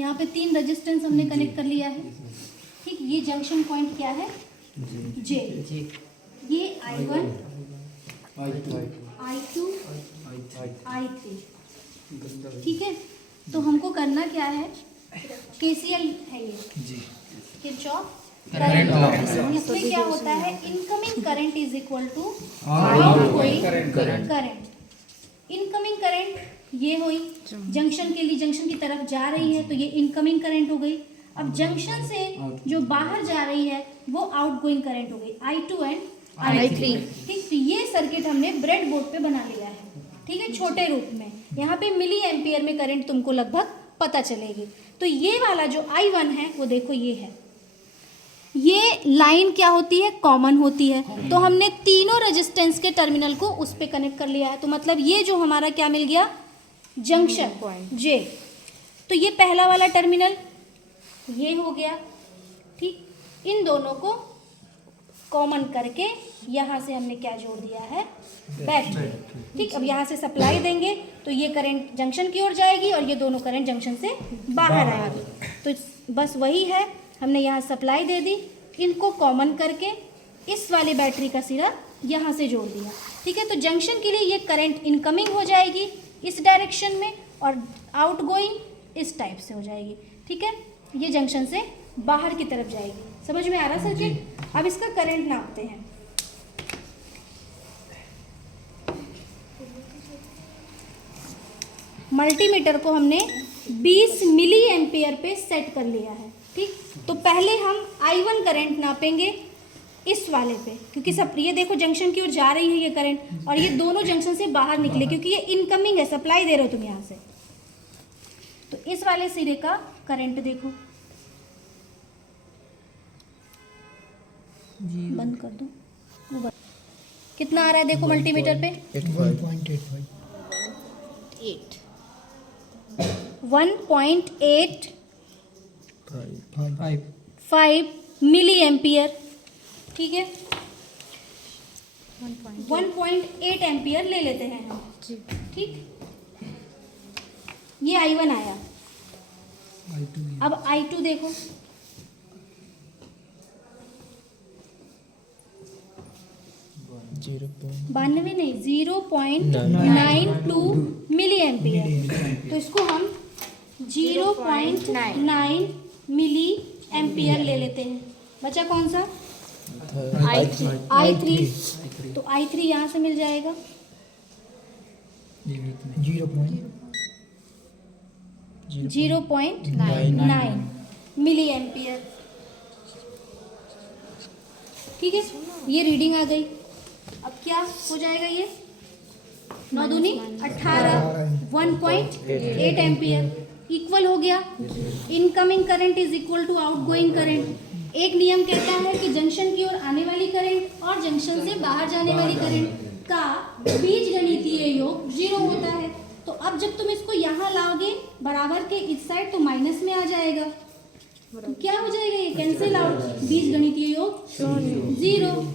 यहाँ पे 3 रेजिस्टेंस हमने कनेक्ट कर लिया है। ठीक, ये जंक्शन पॉइंट क्या है? जे। ये I1, I2, I3। ठीक है, तो हमको करना क्या है? KCL है ये, किरचॉफ करंट लॉ। इसमें क्या होता है? Incoming current is equal to outgoing current. Incoming current ये हुई, जंक्शन के लिए, जंक्शन की तरफ जा रही है तो ये इनकमिंग करंट हो गई। अब जंक्शन से जो बाहर जा रही है वो आउटगोइंग करंट हो गई, I2 एंड I3। ठीक, तो ये सर्किट हमने ब्रेड बोर्ड पे बना लिया है। ठीक है, छोटे रूप में। यहाँ पे मिली एम्पियर में करंट तुमको लगभग पता चलेगी। तो ये वाला जो I1 है वो देखो ये है, ये लाइन क्या होती है? कॉमन होती है। तो हमने तीनों रेजिस्टेंस के टर्मिनल को उस पे कनेक्ट कर लिया है। तो मतलब ये जो हमारा क्या मिल गया? Junction J. तो ये पहला वाला टर्मिनल ये हो गया। ठीक, इन दोनों को कॉमन करके यहाँ से हमने क्या जोड़ दिया है? बैटरी। ठीक, अब यहाँ से सप्लाई देंगे तो ये करंट जंक्शन की ओर जाएगी और ये दोनों करंट जंक्शन से बाहर आएगी। तो बस वही है, हमने यहाँ सप्लाई दे दी, इनको कॉमन करके इस वाली बैटरी का सिरा यहाँ से जोड़ दिया। ठीक है, तो जंक्शन के लिए ये करंट इनकमिंग हो जाएगी इस डायरेक्शन में और आउटगोइंग इस टाइप से हो जाएगी। ठीक है, ये जंक्शन से बाहर की तरफ जाएगी। समझ में आ रहा सर्किट? अब इसका करंट नापते हैं। मल्टीमीटर को हमने 20 मिली एम्पियर पे सेट कर लिया है। ठीक, तो पहले हम I1 करंट नापेंगे इस वाले पे, क्योंकि सब ये देखो जंक्शन की ओर जा रही है ये करंट और ये दोनों जंक्शन से बाहर निकले क्योंकि ये इनकमिंग है, सप्लाई दे रहे हो तुम यहाँ से। तो इस वाले सिरे का करंट देखो, बंद कर दो, वो बंद। कितना आ रहा है देखो मल्टीमीटर पे? 1.85 मिली एम्पियर। ठीक है, 1.8 एम्पियर ले लेते हैं हम। ठीक, ये I1 आया। अब I2 देखो, बानवे नहीं, 0.92 मिली एम्पियर। तो इसको हम 0.9 मिली एम्पियर ले लेते हैं। बचा कौन सा? I3। तो I3 यहाँ से मिल जाएगा 0.9 मिली एम्पियर। ठीक है, ये रीडिंग आ गई। अब क्या हो जाएगा? ये 9 दूनी 18, 1.8 एम्पियर इक्वल हो गया। Incoming current is equal to outgoing current. एक नियम कहता है कि जंक्शन की ओर आने वाली करंट और जंक्शन से बाहर जाने वाली करंट का बीजगणितीय योग 0 होता है। तो अब जब तुम इसको यहाँ लाओगे बराबर के इस साइड तो माइनस में आ जाएगा, तो क्या हो जाएगा? ये कैंसिल आउट, बीजगणितीय योग 0।